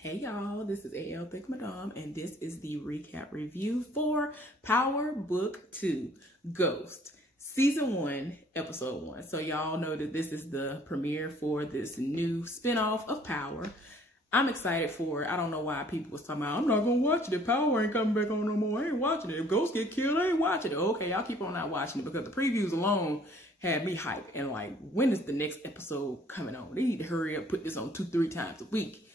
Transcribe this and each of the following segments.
Hey y'all, this is AL Thick Madame, and this is the recap review for Power Book 2, Ghost, Season 1, Episode 1. So y'all know that this is the premiere for this new spinoff of Power. I'm excited for it. I don't know why people was talking about, I'm not gonna watch it. If Power ain't coming back on no more, I ain't watching it. If Ghost get killed, I ain't watching it. Okay, y'all keep on not watching it because the previews alone had me hyped. And like, when is the next episode coming on? They need to hurry up, put this on 2-3 times a week.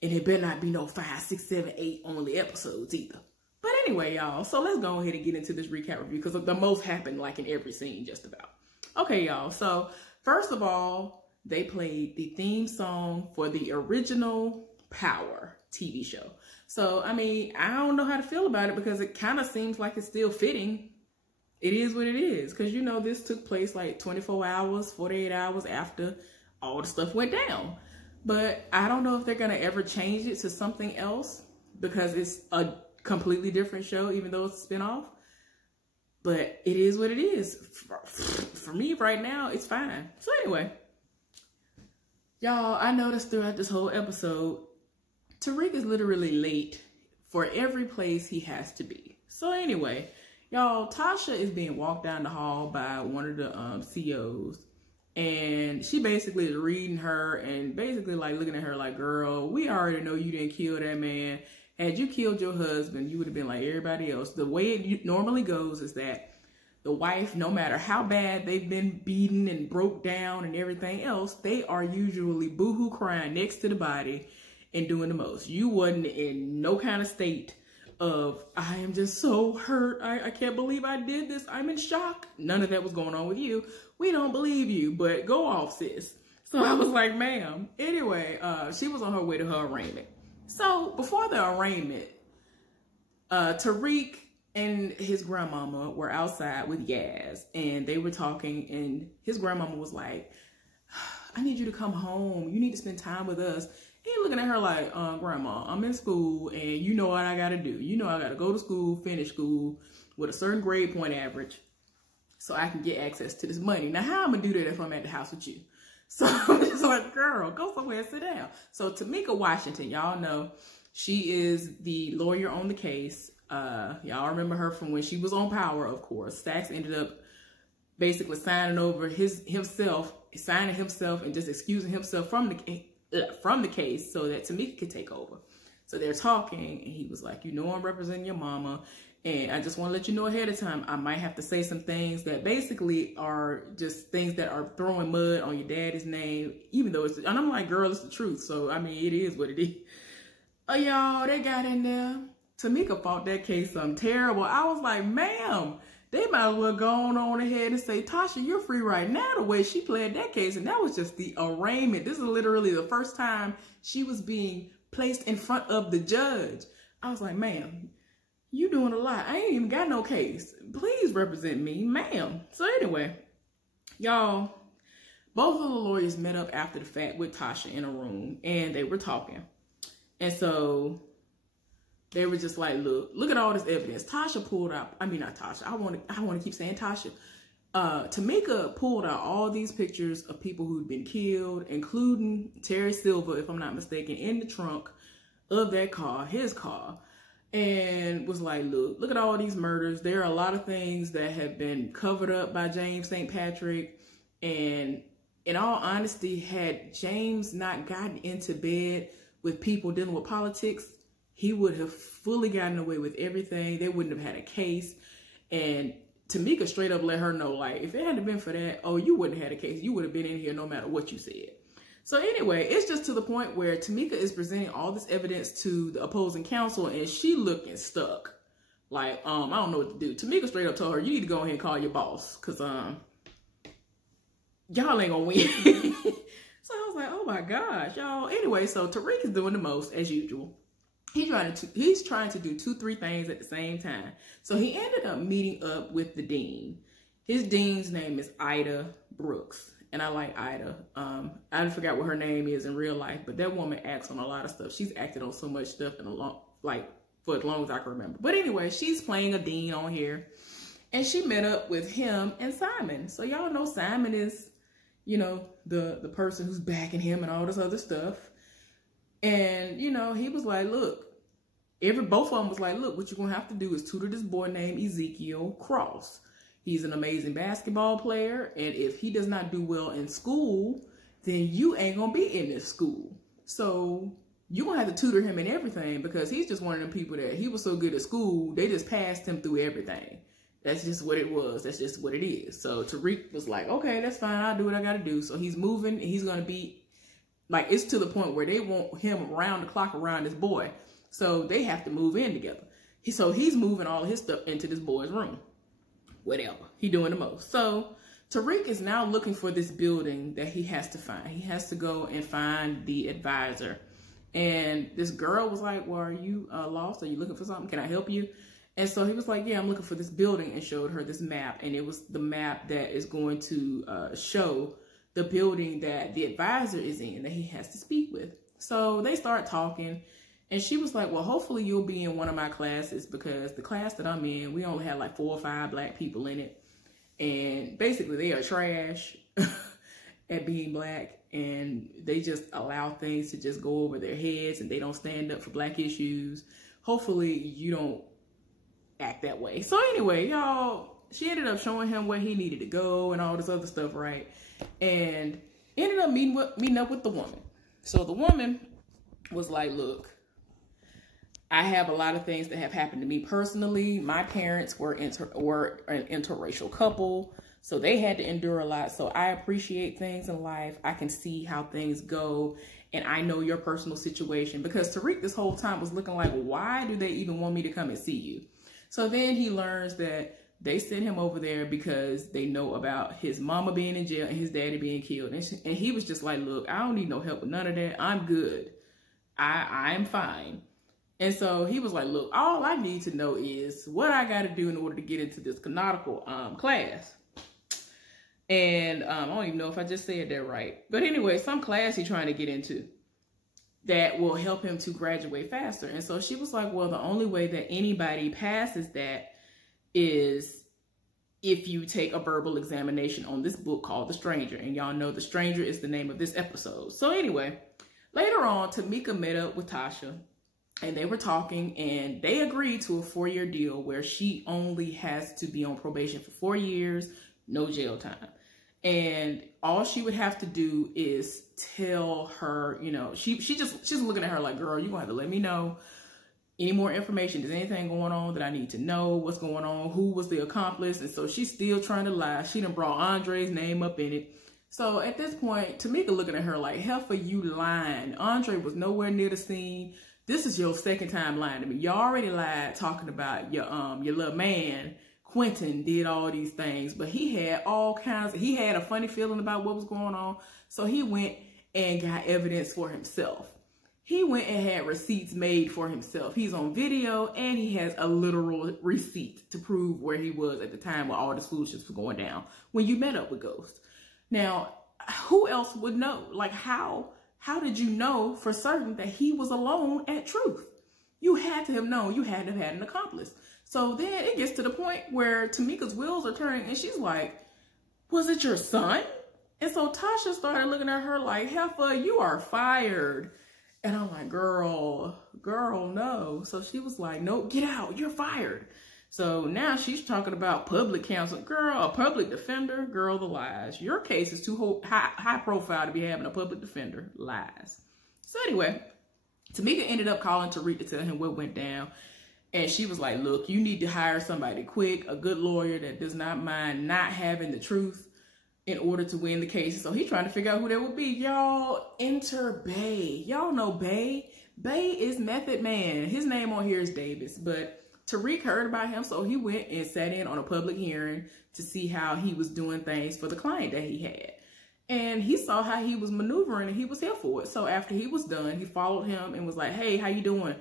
And it better not be no 5, 6, 7, 8 only episodes either. But anyway, y'all, so let's go ahead and get into this recap review because the most happened like in every scene just about. Okay, y'all, so first of all, they played the theme song for the original Power TV show. So, I mean, I don't know how to feel about it because it kind of seems like it's still fitting. It is what it is because, you know, this took place like 24 hours, 48 hours after all the stuff went down. But I don't know if they're going to ever change it to something else because it's a completely different show, even though it's a spinoff. But it is what it is. For me right now, it's fine. So anyway, y'all, I noticed throughout this whole episode, Tariq is literally late for every place he has to be. So anyway, y'all, Tasha is being walked down the hall by one of the CEOs. And she basically is reading her and basically like looking at her like, girl, we already know you didn't kill that man. Had you killed your husband, you would have been like everybody else. The way it normally goes is that the wife, no matter how bad they've been beaten and broke down and everything else, they are usually boohoo crying next to the body and doing the most. You wasn't in no kind of state of, I am just so hurt. I can't believe I did this. I'm in shock. None of that was going on with you. We don't believe you, but go off, sis. So I was like, ma'am. Anyway, she was on her way to her arraignment. So before the arraignment, Tariq and his grandmama were outside with Yaz, and they were talking, and his grandmama was like, I need you to come home. You need to spend time with us. He looking at her like, grandma, I'm in school, and you know what I got to do. You know I got to go to school, finish school with a certain grade point average so I can get access to this money. Now, how I'm going to do that if I'm at the house with you? So I'm just like, girl, go somewhere and sit down. So Tamika Washington, y'all know, she is the lawyer on the case. Y'all remember her from when she was on Power, of course. Sax ended up basically signing over himself and just excusing himself from the case so that Tamika could take over. So they're talking, and he was like, you know, I'm representing your mama, and I just want to let you know ahead of time, I might have to say some things that basically are just things that are throwing mud on your daddy's name, even though it's, and I'm like, girl, it's the truth. So, I mean, it is what it is. Oh, y'all, they got in there. Tamika fought that case something terrible. I was like, ma'am, they might as well go on ahead and say, Tasha, you're free right now, the way she played that case. And that was just the arraignment. This is literally the first time she was being placed in front of the judge. I was like, ma'am, you doing a lot. I ain't even got no case. Please represent me, ma'am. So anyway, y'all, both of the lawyers met up after the fact with Tasha in a room, and they were talking. And so they were just like, look at all this evidence. Tasha pulled out, I mean, not Tasha. I want to keep saying Tasha. Tamika pulled out all these pictures of people who'd been killed, including Terry Silver, if I'm not mistaken, in the trunk of that car, his car, and was like, look at all these murders. There are a lot of things that have been covered up by James St. Patrick. And in all honesty, had James not gotten into bed with people dealing with politics, he would have fully gotten away with everything. They wouldn't have had a case. And Tamika straight up let her know, like, if it hadn't been for that, oh, you wouldn't have had a case. You would have been in here no matter what you said. So anyway, it's just to the point where Tamika is presenting all this evidence to the opposing counsel, and she looking stuck. Like, I don't know what to do. Tamika straight up told her, you need to go ahead and call your boss, because y'all ain't gonna win. So I was like, oh my gosh, y'all. Anyway, so Tariq is doing the most, as usual. He's trying to do 2-3 things at the same time. So he ended up meeting up with the dean. His dean's name is Ida Brooks. And I like Ida. I forgot what her name is in real life, but that woman acts on a lot of stuff. She's acted on so much stuff for as long as I can remember. But anyway, she's playing a dean on here. And she met up with him and Simon. So y'all know Simon is, you know, the person who's backing him and all this other stuff. And, you know, he was like, look, both of them was like, look, what you're going to have to do is tutor this boy named Ezekiel Cross. He's an amazing basketball player. And if he does not do well in school, then you ain't going to be in this school. So you're going to have to tutor him in everything, because he's just one of them people that he was so good at school, they just passed him through everything. That's just what it was. That's just what it is. So Tariq was like, okay, that's fine. I'll do what I got to do. So he's moving, and he's going to be like, it's to the point where they want him around the clock around this boy. So they have to move in together. So he's moving all of his stuff into this boy's room. Whatever. He doing the most. So Tariq is now looking for this building that he has to find. He has to go and find the advisor. And this girl was like, well, are you lost? Are you looking for something? Can I help you? And so he was like, yeah, I'm looking for this building, and showed her this map. And it was the map that is going to show the building that the advisor is in, that he has to speak with. So they start talking, and she was like, well, hopefully you'll be in one of my classes, because the class that I'm in, we only have like 4 or 5 black people in it. And basically they are trash at being black, and they just allow things to just go over their heads, and they don't stand up for black issues. Hopefully you don't act that way. So anyway, y'all, she ended up showing him where he needed to go and all this other stuff, right? And ended up meeting up with the woman. So the woman was like, look, I have a lot of things that have happened to me personally. My parents were an interracial couple, so they had to endure a lot. So I appreciate things in life. I can see how things go, and I know your personal situation, because Tariq this whole time was looking like, why do they even want me to come and see you? So then he learns that they sent him over there because they know about his mama being in jail and his daddy being killed. And he was just like, look, I don't need no help with none of that. I'm good. I'm fine. And so he was like, look, all I need to know is what I got to do in order to get into this canonical class. And I don't even know if I just said that right. But anyway, some class he's trying to get into that will help him to graduate faster. And so she was like, well, the only way that anybody passes that is if you take a verbal examination on this book called The Stranger. And y'all know The Stranger is the name of this episode. So anyway, later on, Tamika met up with Tasha, and they were talking, and they agreed to a 4-year deal where she only has to be on probation for 4 years, no jail time. And all she would have to do is tell her, you know, she's looking at her like, girl, you're gonna have to let me know any more information. Is anything going on that I need to know? What's going on? Who was the accomplice? And so she's still trying to lie. She done brought Andre's name up in it. So at this point, Tamika looking at her like, hell for you lying. Andre was nowhere near the scene. This is your second time lying to me. You already lied talking about your little man, Quentin, did all these things, but he had he had a funny feeling about what was going on. So he went and got evidence for himself. He went and had receipts made for himself. He's on video, and he has a literal receipt to prove where he was at the time where all this foolishness was going down when you met up with Ghost. Now, who else would know? Like, how did you know for certain that he was alone at Truth? You had to have known. You had to have had an accomplice. So then it gets to the point where Tamika's wheels are turning, and she's like, was it your son? And so Tasha started looking at her like, Heffa, you are fired. And I'm like, girl, no. So she was like, no, get out. You're fired. So now she's talking about public counsel. Girl, a public defender? Girl, the lies. Your case is too high profile to be having a public defender. Lies. So anyway, Tamika ended up calling Tariq to tell him what went down. And she was like, look, you need to hire somebody quick, a good lawyer that does not mind not having the truth in order to win the case. So he's trying to figure out who that would be. Y'all, enter Bay. Y'all know Bay. Bay is Method Man. His name on here is Davis, but Tariq heard about him, so he went and sat in on a public hearing to see how he was doing things for the client that he had. And he saw how he was maneuvering, and he was here for it. So after he was done, he followed him and was like, hey, how you doing?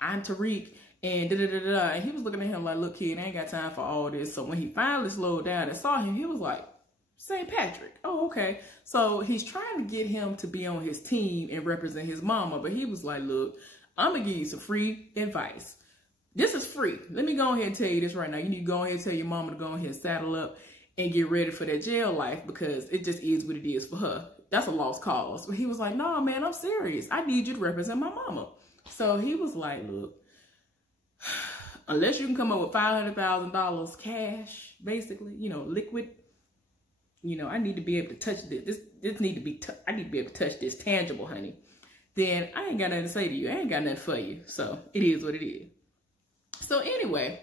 I'm Tariq. And da-da-da-da. And he was looking at him like, look, kid, I ain't got time for all this. So when he finally slowed down and saw him, he was like, St. Patrick. Oh, okay. So he's trying to get him to be on his team and represent his mama. But he was like, look, I'm going to give you some free advice. This is free. Let me go ahead and tell you this right now. You need to go ahead and tell your mama to go ahead and saddle up and get ready for that jail life, because it just is what it is for her. that's a lost cause. But he was like, no, man, I'm serious. I need you to represent my mama. So he was like, look, unless you can come up with $500,000 cash, basically, you know, liquid, you know, I need to be able to touch this. I need to be able to touch this tangible, honey. Then I ain't got nothing to say to you. I ain't got nothing for you. So it is what it is. So anyway,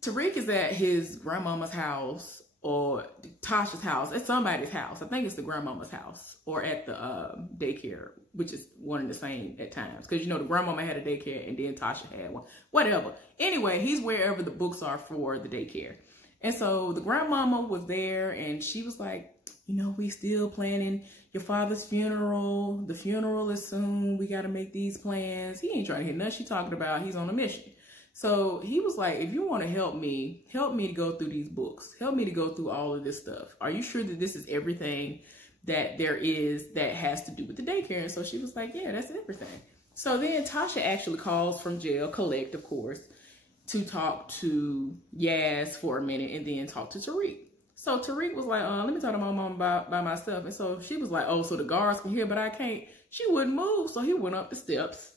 Tariq is at his grandmama's house, or Tasha's house, at somebody's house. I think it's the grandmama's house, or at the daycare, which is one and the same at times. Because, you know, the grandmama had a daycare and then Tasha had one. Whatever. Anyway, he's wherever the books are for the daycare. And so the grandmama was there and she was like, you know, we still planning your father's funeral. The funeral is soon. We got to make these plans. He ain't trying to hear nothing she talking about. He's on a mission. So he was like, if you want to help me to go through these books. Help me to go through all of this stuff. Are you sure that this is everything that there is that has to do with the daycare? And so she was like, yeah, that's everything. So then Tasha actually calls from jail, collect, of course, to talk to Yaz for a minute and then talk to Tariq. So Tariq was like, let me talk to my mom by myself. And so she was like, oh, so the guards can hear, but I can't. She wouldn't move. So he went up the steps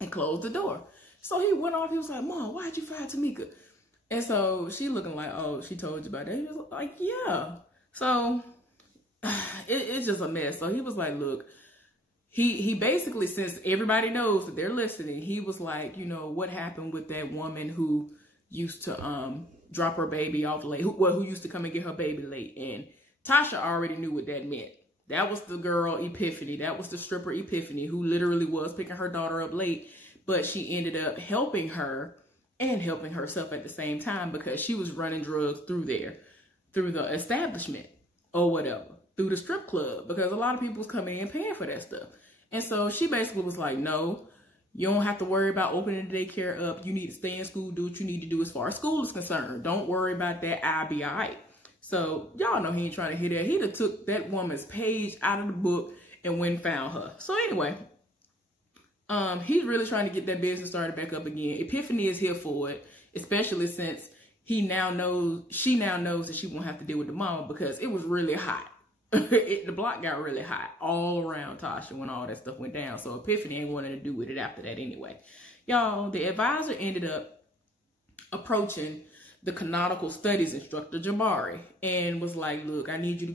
and closed the door. So he went off. He was like, Mom, why'd you fire Tamika? And so she looking like, oh, she told you about that. He was like, yeah. So it's just a mess. So he was like, look, he basically, since everybody knows that they're listening, he was like, you know, what happened with that woman who used to drop her baby off late, who used to come and get her baby late. And Tasha already knew what that meant. That was the girl Epiphany. That was the stripper Epiphany, who literally was picking her daughter up late. But she ended up helping her and helping herself at the same time because she was running drugs through there, through the establishment or whatever, through the strip club, because a lot of people was coming in paying for that stuff. And so she basically was like, no, you don't have to worry about opening the daycare up. You need to stay in school, do what you need to do as far as school is concerned. Don't worry about that. I'll be all right. So y'all know he ain't trying to hear that. He done took that woman's page out of the book and went and found her. So anyway, he's really trying to get that business started back up again. Epiphany is here for it, especially since she now knows that she won't have to deal with the mama because it was really hot. The block got really hot all around Tasha when all that stuff went down. So Epiphany ain't wanting to do with it after that anyway. Y'all, the advisor ended up approaching the canonical studies instructor, Jamari, and was like, look, I need you to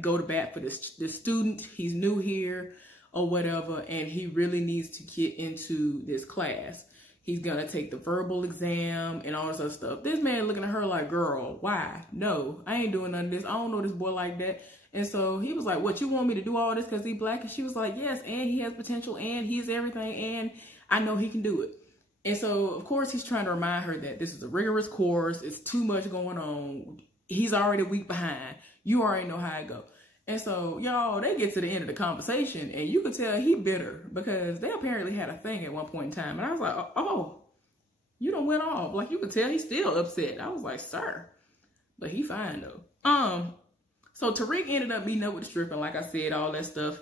go to bat for this student. He's new here or whatever, and he really needs to get into this class. He's gonna take the verbal exam and all this other stuff. This man looking at her like, girl, why? No, I ain't doing none of this. I don't know this boy like that. And so he was like, what, you want me to do all this because he's black? And she was like, yes, and he has potential, and he's everything, and I know he can do it. And so, of course, he's trying to remind her that this is a rigorous course. It's too much going on. He's already a week behind. You already know how it go. And so, y'all, they get to the end of the conversation, and you could tell he bitter because they apparently had a thing at one point in time. And I was like, oh, you done went off. Like, you could tell he's still upset. I was like, sir. But he fine, though. So Tariq ended up meeting up with the stripper. Like I said, all that stuff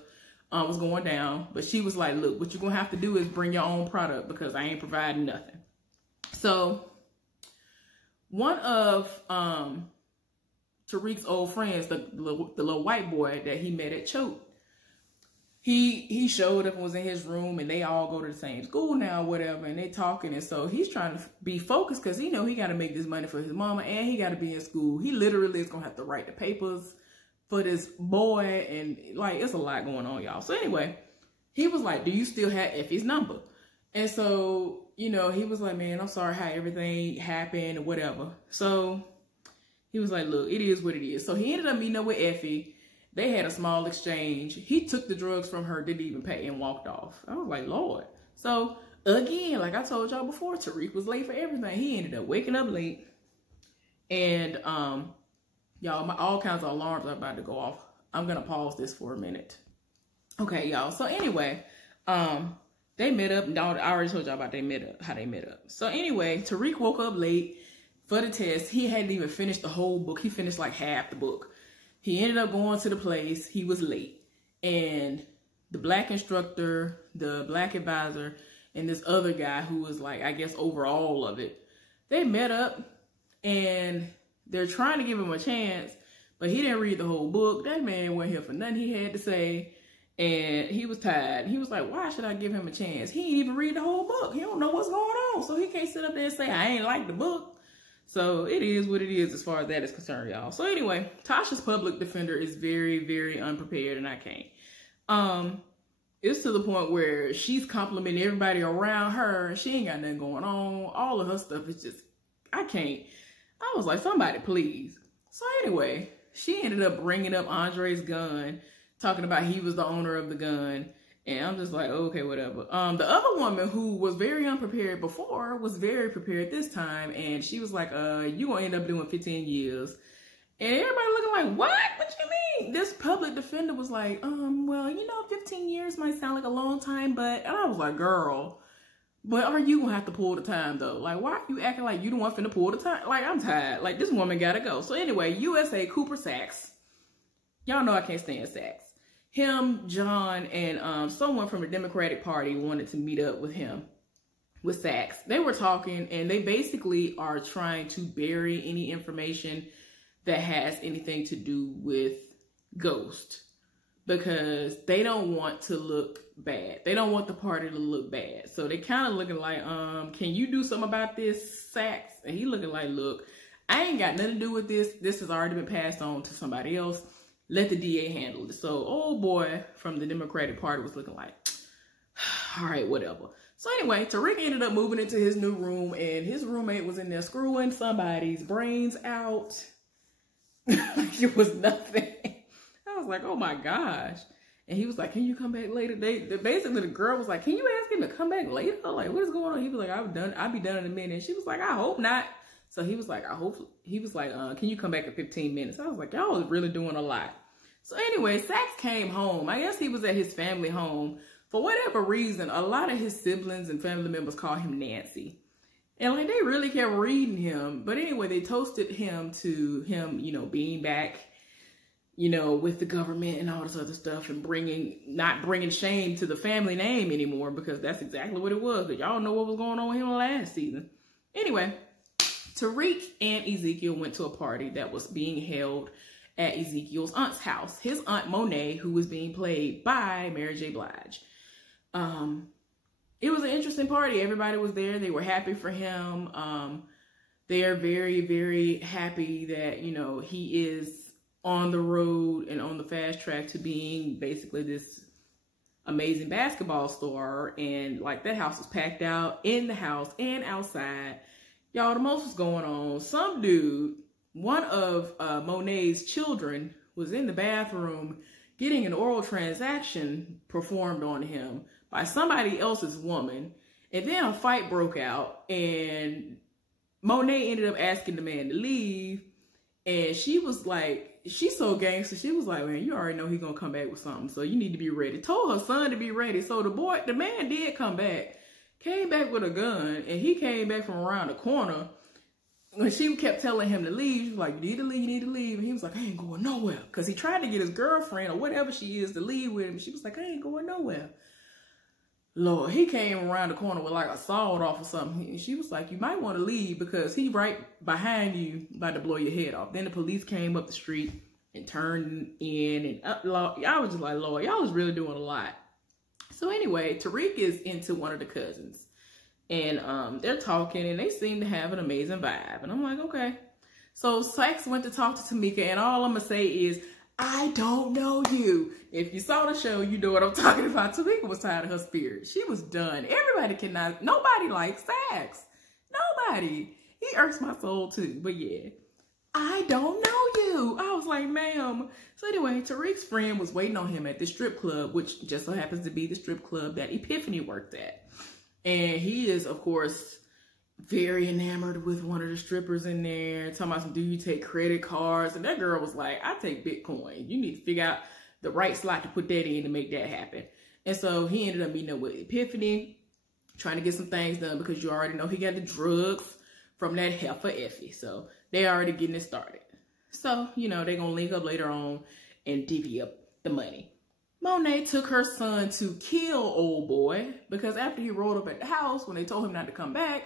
was going down. But she was like, look, what you're going to have to do is bring your own product because I ain't providing nothing. So one of Tariq's old friends, the little white boy that he met at Choate, he showed up and was in his room, and they all go to the same school now, whatever, and they talking. And so he's trying to be focused because he know he got to make this money for his mama, and he got to be in school. He literally is going to have to write the papers for this boy, and like, it's a lot going on, y'all. So anyway, he was like, do you still have Effie's number? And so, you know, he was like, man, I'm sorry how everything happened or whatever. So he was like, look, it is what it is. So he ended up meeting up with Effie. They had a small exchange. He took the drugs from her, didn't even pay, and walked off. I was like, Lord. So again, like I told y'all before, Tariq was late for everything. He ended up waking up late. And y'all, all kinds of alarms are about to go off. I'm going to pause this for a minute. Okay, y'all. So anyway, they met up. I already told y'all about how they met up. So anyway, Tariq woke up late for the test. He hadn't even finished the whole book. He finished like half the book. He ended up going to the place. He was late. And the black instructor, the black advisor, and this other guy who was like, I guess, over all of it, they met up and they're trying to give him a chance, But he didn't read the whole book. That man went here for nothing he had to say. And he was tired. He was like, why should I give him a chance? He ain't even read the whole book. He don't know what's going on. So he can't sit up there and say, I ain't like the book. So it is what it is as far as that is concerned, y'all. So anyway, Tasha's public defender is very, very unprepared, and I can't. It's to the point where she's complimenting everybody around her, and she ain't got nothing going on. All of her stuff is just, I can't. I was like, somebody please. So anyway, she ended up bringing up Andre's gun, talking about he was the owner of the gun. And I'm just like, okay, whatever. The other woman who was very unprepared before was very prepared this time. And she was like, you gonna end up doing 15 years. And everybody looking like, what? What you mean? This public defender was like, well, 15 years might sound like a long time, but, and I was like, girl, but are you gonna have to pull the time though? Like, why are you acting like you don't want finna pull the time? Like, I'm tired. Like, this woman gotta go. So anyway, USA Cooper Sachs. Y'all know I can't stand Sachs. Him, John, and someone from the Democratic Party wanted to meet up with him, with Sachs. They were talking, and they basically are trying to bury any information that has anything to do with Ghost, because they don't want to look bad. They don't want the party to look bad. So they kind of looking like, can you do something about this, Sachs? And he looking like, look, I ain't got nothing to do with this. This has already been passed on to somebody else. Let the DA handle it. So old boy from the Democratic Party was looking like, all right, whatever. So anyway, Tariq ended up moving into his new room, and his roommate was in there screwing somebody's brains out. Like it was nothing. I was like, oh my gosh. And he was like, can you come back later? Basically the girl was like, can you ask him to come back later? Like, what is going on? He was like, I'll be done in a minute. And she was like, I hope not. So he was like, can you come back in 15 minutes? I was like, y'all was really doing a lot. So anyway, Sachs came home. I guess he was at his family home. For whatever reason, a lot of his siblings and family members call him Nancy. And like, they really kept reading him. But anyway, they toasted him to him, being back, with the government and all this other stuff, and not bringing shame to the family name anymore, because that's exactly what it was. But y'all know what was going on with him last season. Anyway, Tariq and Ezekiel went to a party that was being held at Ezekiel's aunt's house. His aunt Monet, who was being played by Mary J. Blige. It was an interesting party. Everybody was there. They were happy for him. They are very, very happy that, he is on the road and on the fast track to being basically this amazing basketball star. And like, that house was packed out, in the house and outside. Y'all, the most was going on. Some dude, one of Monet's children, was in the bathroom getting an oral transaction performed on him by somebody else's woman. And then a fight broke out, and Monet ended up asking the man to leave. And she was like, she's so gangster. She was like, man, you already know he's going to come back with something, so you need to be ready. Told her son to be ready. So the man did come back, came back with a gun, and he came back from around the corner. When she kept telling him to leave, she was like, you need to leave, you need to leave. And he was like, I ain't going nowhere. Because he tried to get his girlfriend or whatever she is to leave with him. She was like, I ain't going nowhere. Lord, he came around the corner with like a sawed off or something. And she was like, you might want to leave because he right behind you about to blow your head off. Then the police came up the street and turned in. And y'all was just like, Lord, y'all was really doing a lot. So anyway, Tariq is into one of the cousins. And they're talking, and they seem to have an amazing vibe. And I'm like, okay. So Sachs went to talk to Tamika, and all I'm going to say is, I don't know you. If you saw the show, you know what I'm talking about. Tamika was tired of her spirit. She was done. Nobody likes Sachs. Nobody. He irks my soul too. But yeah, I don't know you. I was like, ma'am. So anyway, Tariq's friend was waiting on him at the strip club, which just so happens to be the strip club that Epiphany worked at. And he is, of course, very enamored with one of the strippers in there. Talking about, do you take credit cards? And that girl was like, I take Bitcoin. You need to figure out the right slot to put that in to make that happen. And so he ended up meeting up with Epiphany, trying to get some things done, because you already know he got the drugs from that heifer Effie. So they already getting it started. So, they're going to link up later on and divvy up the money. Monet took her son to kill old boy, because after he rolled up at the house, when they told him not to come back,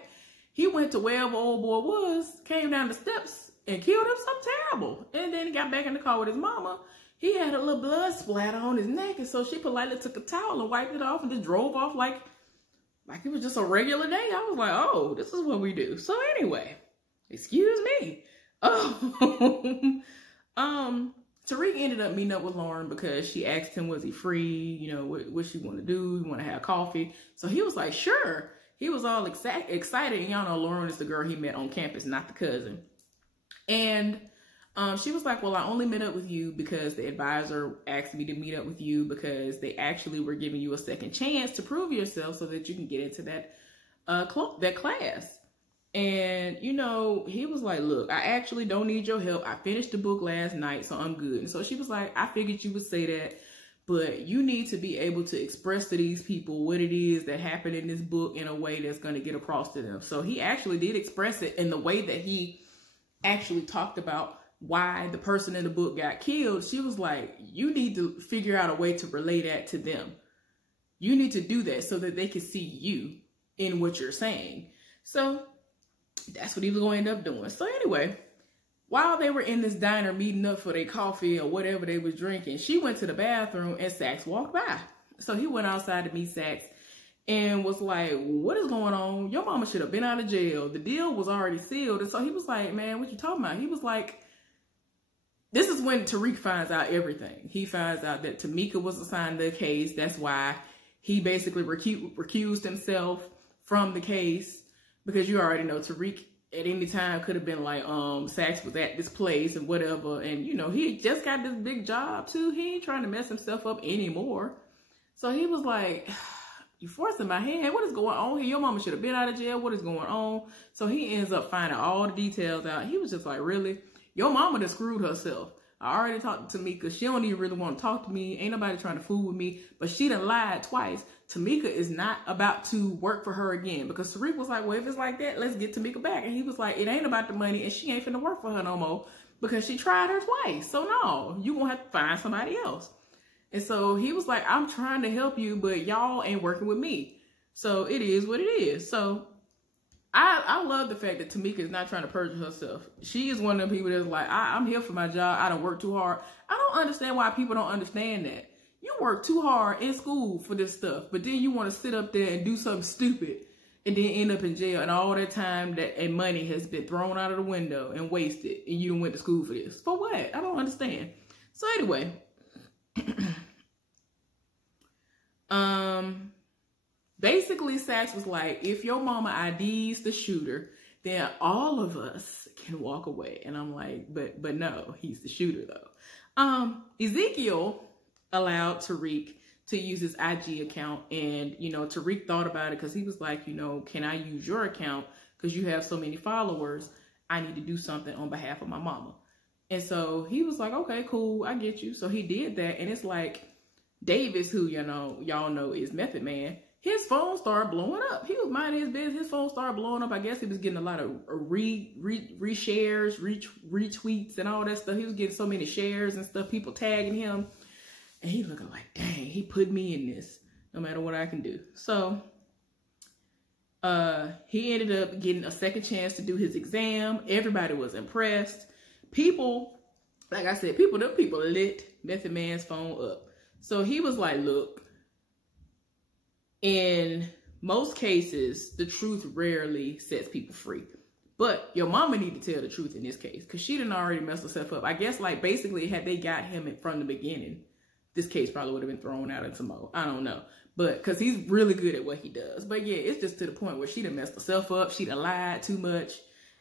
he went to wherever old boy was, came down the steps, and killed him something terrible. And then he got back in the car with his mama. He had a little blood splatter on his neck, and so she politely took a towel and wiped it off and just drove off like it was just a regular day. I was like, oh, this is what we do. So anyway, excuse me. Oh, Tariq ended up meeting up with Lauren because she asked him, was he free? You know, what she want to do? You want to have coffee? So he was like, sure. He was all excited. And y'all know Lauren is the girl he met on campus, not the cousin. And she was like, well, I only met up with you because the advisor asked me to meet up with you because they actually were giving you a second chance to prove yourself so that you can get into that class. And, you know, he was like, look, I actually don't need your help. I finished the book last night, so I'm good. And so she was like, I figured you would say that, but you need to be able to express to these people what it is that happened in this book in a way that's going to get across to them. So he actually did express it in the way that he actually talked about why the person in the book got killed. She was like, you need to figure out a way to relay that to them. You need to do that so that they can see you in what you're saying. So that's what he was going to end up doing. So anyway, while they were in this diner meeting up for their coffee or whatever they was drinking, she went to the bathroom and Sax walked by. So he went outside to meet Sax and was like, what is going on? Your mama should have been out of jail. The deal was already sealed. And so he was like, man, what you talking about? He was like, this is when Tariq finds out everything. He finds out that Tamika was assigned the case. That's why he basically recused himself from the case. Because you already know Tariq at any time could have been like, Sax was at this place and whatever. And, you know, he just got this big job too. He ain't trying to mess himself up anymore. So he was like, you forcing my hand. What is going on here? Your mama should have been out of jail. What is going on? So he ends up finding all the details out. He was just like, really? Your mama done screwed herself. I already talked to Tamika. She don't even really want to talk to me. Ain't nobody trying to fool with me. But she done lied twice. Tamika is not about to work for her again. Because Tariq was like, well, if it's like that, let's get Tamika back. And he was like, it ain't about the money. And she ain't finna work for her no more. Because she tried her twice. So no, you gonna have to find somebody else. And so he was like, I'm trying to help you, but y'all ain't working with me. So it is what it is. So I love the fact that Tamika is not trying to perjure herself. She is one of them people that's like, I'm here for my job. I don't work too hard. I don't understand why people don't understand that. You work too hard in school for this stuff, but then you want to sit up there and do something stupid and then end up in jail, and all that time and money has been thrown out of the window and wasted, and you went to school for this. For what? I don't understand. So anyway, basically Sax was like, if your mama IDs the shooter, then all of us can walk away. And I'm like, but no, he's the shooter though. Ezekiel allowed Tariq to use his IG account, and, you know, Tariq thought about it because he was like, you know, can I use your account? Because you have so many followers. I need to do something on behalf of my mama. And so he was like, okay, cool, I get you. So he did that. And it's like Davis, who, you know, y'all know is Method Man, his phone started blowing up. He was minding his business. His phone started blowing up. I guess he was getting a lot of reshares, retweets, and all that stuff. He was getting so many shares and stuff, people tagging him. And he looking like, dang, he put me in this, no matter what I can do. So he ended up getting a second chance to do his exam. Everybody was impressed. People, like I said, them people lit Method Man's phone up. So he was like, look, in most cases, the truth rarely sets people free. But your mama need to tell the truth in this case, because she done already messed herself up. I guess, like, basically, had they got him from the beginning, this case probably would have been thrown out into Mo. I don't know. But, because he's really good at what he does. But, yeah, it's just to the point where she done messed herself up. She done lied too much.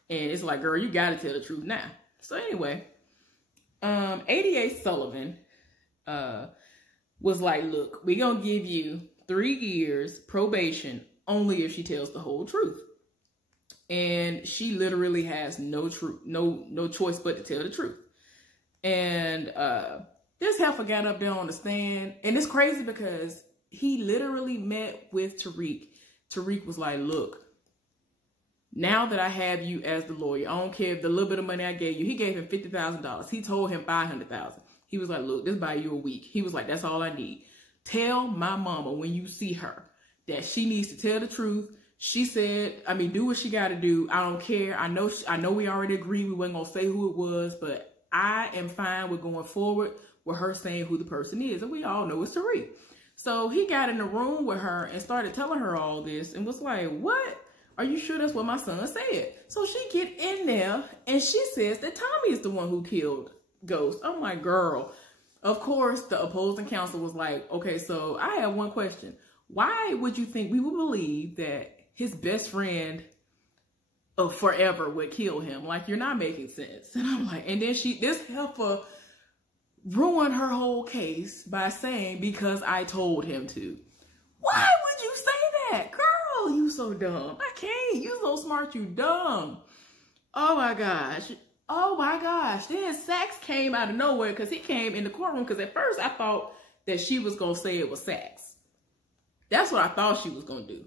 And it's like, girl, you got to tell the truth now. So, anyway, 88 Sullivan was like, look, we going to give you 3 years probation only if she tells the whole truth. And she literally has no choice but to tell the truth. And this heifer got up there on the stand, and it's crazy because he literally met with Tariq. Tariq was like, look, now that I have you as the lawyer, I don't care if the little bit of money I gave you, he gave him $50,000. He told him $500,000. He was like, look, this buy you a week. He was like, that's all I need. Tell my mama when you see her that she needs to tell the truth. She said, I mean, do what she got to do. I don't care. I know we already agreed we wasn't going to say who it was, but I am fine with going forward with her saying who the person is. And we all know it's Tariq. So he got in the room with her and started telling her all this and was like, what? Are you sure that's what my son said? So she get in there and she says that Tommy is the one who killed Ghost. I'm like, girl. Of course, the opposing counsel was like, okay, so I have one question. Why would you think we would believe that his best friend of forever would kill him? Like, you're not making sense. And I'm like, and then this heifer ruined her whole case by saying, because I told him to. Why would you say that? Girl, you so dumb. I can't. You so smart, you dumb. Oh my gosh. Oh my gosh. Then Sax came out of nowhere because he came in the courtroom, because at first I thought that she was going to say it was Sax. That's what I thought she was going to do.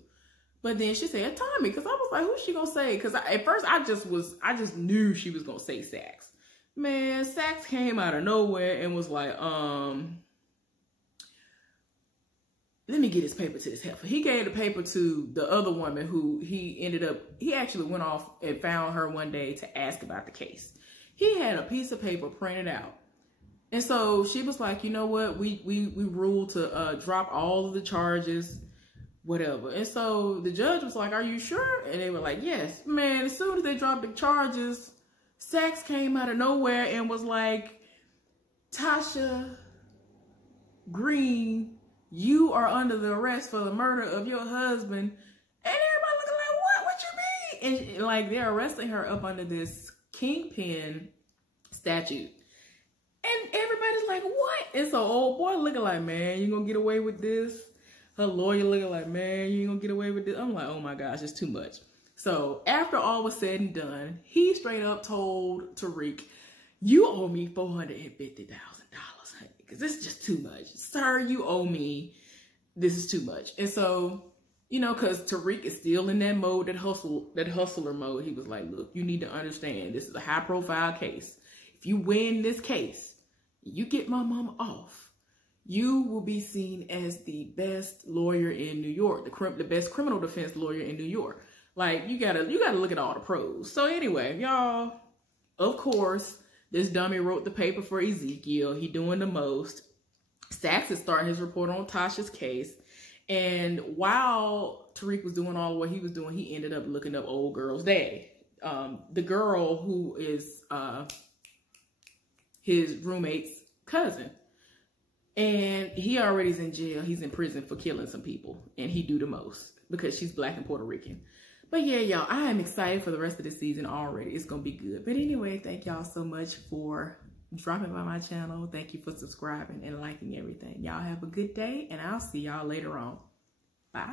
But then she said Tommy, because I was like, who's she going to say? Because at first I just knew she was going to say Sax. Man, Sax came out of nowhere and was like, let me get his paper to this heifer. He gave the paper to the other woman who he actually went off and found her one day to ask about the case. He had a piece of paper printed out. And so she was like, you know what? We ruled to drop all of the charges, whatever. And so the judge was like, are you sure? And they were like, yes. Man, as soon as they dropped the charges, Sax came out of nowhere and was like, Tasha Green, you are under the arrest for the murder of your husband. And everybody looking like, what you mean? And like, they're arresting her up under this kingpin statute. And everybody's like, what? And so old boy looking like, man, you gonna get away with this? Her lawyer looking like, man, you ain't gonna get away with this? I'm like, oh my gosh, it's too much. So after all was said and done, he straight up told Tariq, you owe me $450,000, honey, because this is just too much. Sir, you owe me. This is too much. And so, you know, because Tariq is still in that mode, that hustler mode. He was like, look, you need to understand, this is a high profile case. If you win this case, you get my mama off, you will be seen as the best lawyer in New York, the best criminal defense lawyer in New York. Like, you gotta look at all the pros. So anyway, y'all, of course, this dummy wrote the paper for Ezekiel. He doing the most. Sax is starting his report on Tasha's case. And while Tariq was doing all of what he was doing, he ended up looking up old girl's daddy. The girl who is his roommate's cousin. And he already is in jail. He's in prison for killing some people. And he do the most because she's Black and Puerto Rican. But yeah, y'all, I am excited for the rest of the season already. It's going to be good. But anyway, thank y'all so much for dropping by my channel. Thank you for subscribing and liking everything. Y'all have a good day, and I'll see y'all later on. Bye.